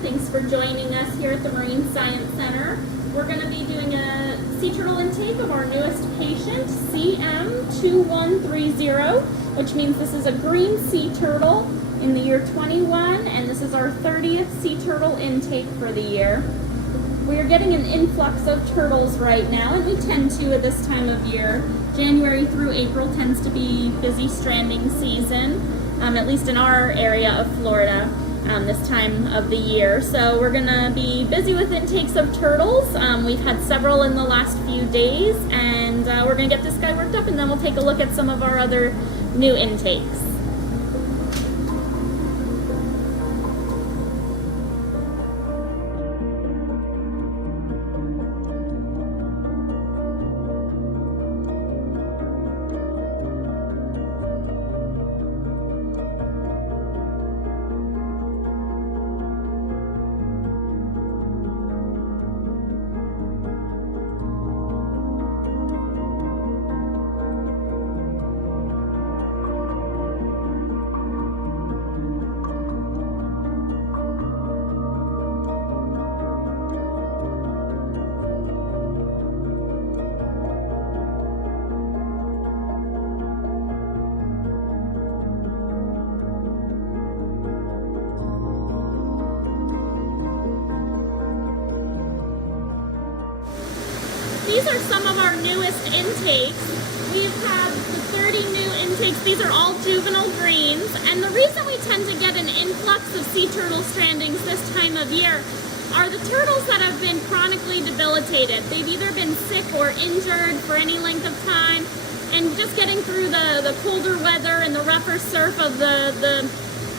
everyone. Thanks for joining us here at the Marine Science Center. We're going to be doing a sea turtle intake of our newest patient, CM2130, which means this is a green sea turtle in the year 21, and this is our 30th sea turtle intake for the year. We are getting an influx of turtles right now, and we tend to at this time of year. January through April tends to be busy stranding season, at least in our area of Florida. This time of the year. So we're gonna be busy with intakes of turtles. We've had several in the last few days, and we're gonna get this guy worked up, and then we'll take a look at some of our other new intakes. These are some of our newest intakes. We've had 30 new intakes. These are all juvenile greens, and the reason we tend to get an influx of sea turtle strandings this time of year are the turtles that have been chronically debilitated. They've either been sick or injured for any length of time, and just getting through the colder weather and the rougher surf of the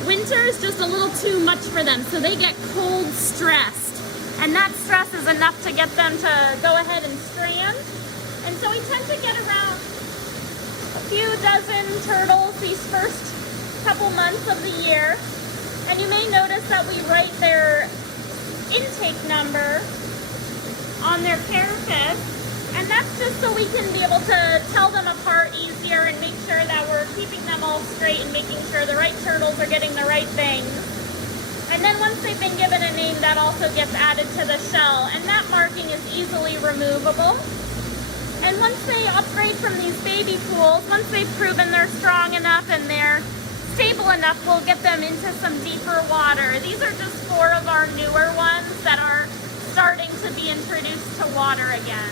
winter is just a little too much for them, so they get cold stressed. And that stress is enough to get them to go ahead and strand. And so we tend to get around a few dozen turtles these first couple months of the year. And you may notice that we write their intake number on their carapace. And that's just so we can be able to tell them apart easier and make sure that we're keeping them all straight and making sure the right turtles are getting the right things. And then once they've been given a name, that also gets added to the shell, and that marking is easily removable. And once they upgrade from these baby pools, once they've proven they're strong enough and they're stable enough, we'll get them into some deeper water. These are just 4 of our newer ones that are starting to be introduced to water again.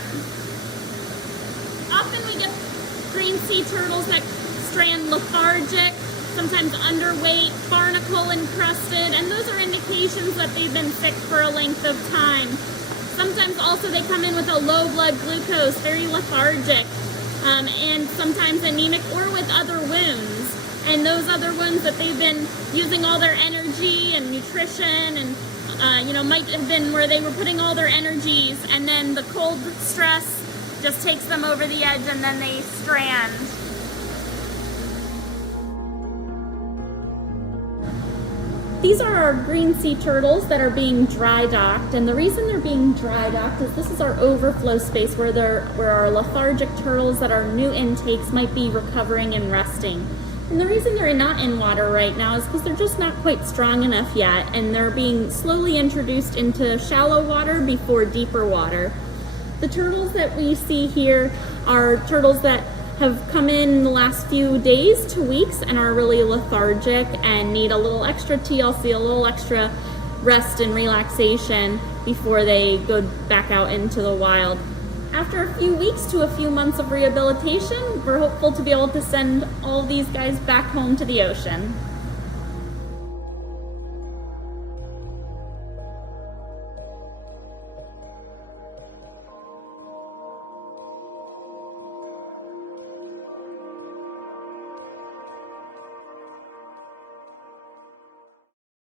Often we get green sea turtles that strand lethargic, sometimes underweight, barnacle encrusted, and those are indications that they've been sick for a length of time. Sometimes also they come in with a low blood glucose, very lethargic, and sometimes anemic or with other wounds. And those other wounds that they've been using all their energy and nutrition and might have been where they were putting all their energies, and then the cold stress just takes them over the edge and then they strand. These are our green sea turtles that are being dry docked, and the reason they're being dry docked is this is our overflow space where our lethargic turtles that are new intakes might be recovering and resting. And the reason they're not in water right now is because they're just not quite strong enough yet, and they're being slowly introduced into shallow water before deeper water. The turtles that we see here are turtles that have come in the last few days to weeks and are really lethargic and need a little extra TLC, a little extra rest and relaxation before they go back out into the wild. After a few weeks to a few months of rehabilitation, we're hopeful to be able to send all these guys back home to the ocean.